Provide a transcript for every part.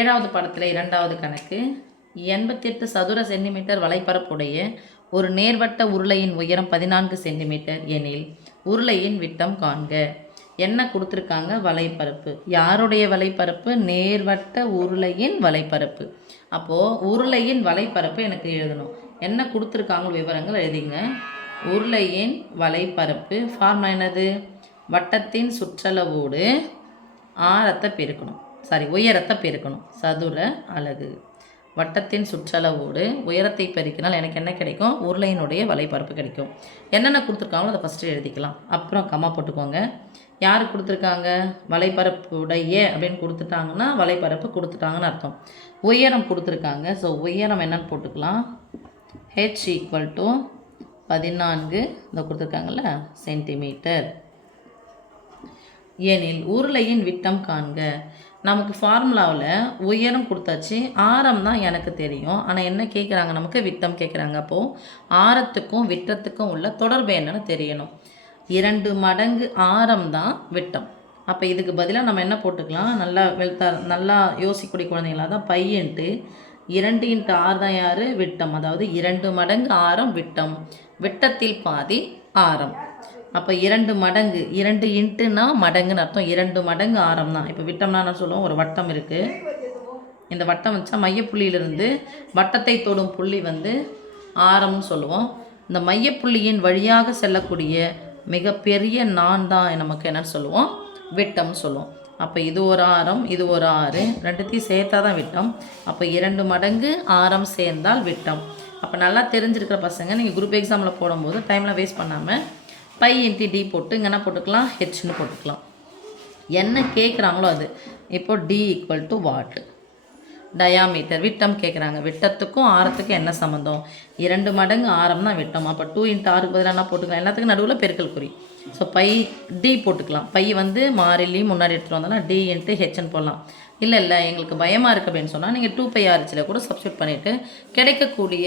7வது படத்தில் 2வது கணக்கு 88 சதுர சென்டிமீட்டர் வலைப்பரப்புடைய ஒரு நேர்வட்ட உருளையின் உயரம் 14 சென்டிமீட்டர் எனில் உருளையின் விட்டம் காண்க. என்ன கொடுத்துருக்காங்க? வலைப்பரப்பு. யாருடைய வலைப்பரப்பு? நேர்வட்ட உருளையின் வலைப்பரப்பு. அப்போது உருளையின் வலைப்பரப்பு எனக்கு எழுதணும். என்ன கொடுத்துருக்காங்க விவரங்கள் எழுதிங்க. உருளையின் வலைப்பரப்பு ஃபார்முலா என்னது? வட்டத்தின் சுற்றளவோடு ஆரத்தை பெருக்கணும், உயரத்தை பெருக்கணும். சதுர அலகு. வட்டத்தின் சுற்றளவோடு உயரத்தை பெருக்கினால் எனக்கு என்ன கிடைக்கும்? உருளையினுடைய வலைப்பரப்பு கிடைக்கும். என்னென்ன கொடுத்துருக்காங்களோ அதை ஃபஸ்ட்டு எழுதிக்கலாம், அப்புறம் கம்மா போட்டுக்கோங்க. யார் கொடுத்துருக்காங்க? வலைப்பரப்புடைய அப்படின்னு கொடுத்துட்டாங்கன்னா வலைப்பரப்பு கொடுத்துட்டாங்கன்னு அர்த்தம். உயரம் கொடுத்துருக்காங்க. ஸோ உயரம் என்னன்னு போட்டுக்கலாம். h = 14 இந்த கொடுத்துருக்காங்கல்ல சென்டிமீட்டர் எனில் உருளையின் விட்டம் காண்க. நமக்கு ஃபார்முலாவில் உயரம் கொடுத்தாச்சு, ஆரம் தான் எனக்கு தெரியும். ஆனால் என்ன கேட்குறாங்க? நமக்கு விட்டம் கேட்குறாங்க. அப்போது ஆரத்துக்கும் விட்டத்துக்கும் உள்ள தொடர்பு என்னன்னு தெரியணும். 2 மடங்கு ஆரம் தான் விட்டம். அப்போ இதுக்கு பதிலாக நம்ம என்ன போட்டுக்கலாம்? நல்லா யோசிக்கக்கூடிய குழந்தைங்களா தான் பை இன்ட்டு 2 × r தான் யார்? விட்டம். அதாவது 2 மடங்கு ஆரம் விட்டம். விட்டத்தில் பாதி ஆரம். அப்போ 2 மடங்கு, 2 இன்ட்டுனா மடங்குன்னு அர்த்தம். 2 மடங்கு ஆரம் தான். இப்போ விட்டம்னா நான் சொல்லுவோம், ஒரு வட்டம் இருக்குது. இந்த வட்டம் வச்சா மையப்புள்ளியிலிருந்து வட்டத்தை தொடும் புள்ளி ஆரம்னு சொல்லுவோம். இந்த மையப்புள்ளியின் வழியாக செல்லக்கூடிய மிகப்பெரிய நான் தான் நமக்கு என்னன்னு சொல்லுவோம்? விட்டம்னு சொல்லுவோம். அப்போ இது ஒரு ஆரம், இது ஒரு 6, ரெண்டுத்தையும் சேர்த்தா தான் விட்டம். அப்போ 2 மடங்கு ஆரம் சேர்ந்தால் விட்டம். அப்போ நல்லா தெரிஞ்சிருக்கிற பசங்க நீங்கள் குரூப் எக்ஸாமில் போடும்போது டைமில் வேஸ்ட் பண்ணாமல் பை இன்ட்டு டி போட்டு இங்கே என்ன போட்டுக்கலாம்? ஹெச்னு போட்டுக்கலாம். என்ன கேட்குறாங்களோ அது. இப்போ டி = வாட். டயாமீட்டர் விட்டம் கேட்குறாங்க. விட்டத்துக்கும் ஆரத்துக்கும் என்ன சம்மந்தம்? 2 மடங்கு ஆரம் தான் விட்டம். அப்போ 2 × r பதிலாக என்ன போட்டுக்கலாம்? எல்லாத்துக்கும் நடுவில் பெருக்கல் குறி. ஸோ பை டி போட்டுக்கலாம். பை மாறிலி முன்னாடி எடுத்துகிட்டு வந்தோம்னா டி × ஹெச்ன்னு போடலாம். இல்லை எங்களுக்கு பயமாக இருக்குது அப்படின்னு சொன்னால் நீங்கள் 2πr கூட சப்ஸ்டியூட் பண்ணிவிட்டு கிடைக்கக்கூடிய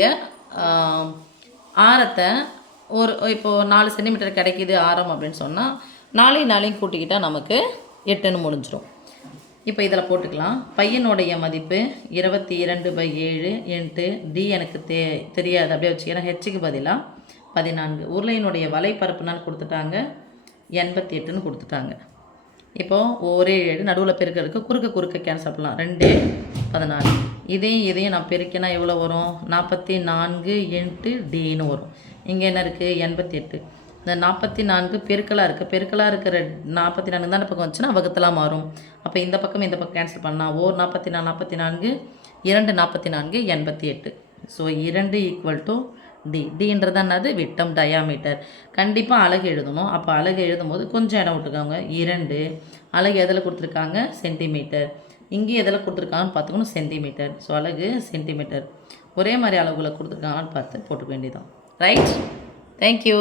ஆரத்தை இப்போது 4 சென்டிமீட்டர் கிடைக்கிது ஆரம் அப்படின்னு சொன்னால் 4 கூட்டிக்கிட்டால் நமக்கு 8ன்னு முடிஞ்சிடும். இப்போ இதில் போட்டுக்கலாம். பையனுடைய மதிப்பு 22/7 இன்ட்டு டி எனக்கு தெரியாது, அப்படியே வச்சுக்கிறேன். ஹெச்சுக்கு பதிலாக 14. உருளையினுடைய வலைப்பரப்புனான்னு கொடுத்துட்டாங்க, 88ன்னு கொடுத்துட்டாங்க. இப்போது ஒரே 7 நடுவில் பெருக்கிறதுக்கு குறுக்க கேன்சல் பண்ணலாம். 2 14. இதையும் நான் பெருக்கினா எவ்வளோ வரும்? 44 இன்ட்டு டின்னு வரும். இங்கே என்ன இருக்குது? 88. இந்த 44 பெருக்கலாக இருக்குது. பெருக்கலாக இருக்கிற 44 தான் பக்கம் வந்துச்சுன்னா வகுத்தலாம் மாறும். அப்போ இந்த பக்கம் கேன்சல் பண்ணால் 44 44, 2 44, 88. So 2 = D. டின்றது என்னது? விட்டம், டயாமீட்டர். கண்டிப்பாக அலகு எழுதணும். அப்போ அலகு எழுதும்போது கொஞ்சம் இடம் விட்டுக்கோங்க. 2 அலகு எதில் கொடுத்துருக்காங்க? சென்டிமீட்டர். இங்கே எதில் கொடுத்துருக்காங்கன்னு பார்த்துக்கணும், சென்டிமீட்டர். ஸோ அலகு சென்டிமீட்டர். ஒரே மாதிரி அளவுகளை கொடுத்துருக்காங்கன்னு பார்த்து போட்டுக்க வேண்டியதான். ரைட்? தேங்க்யூ.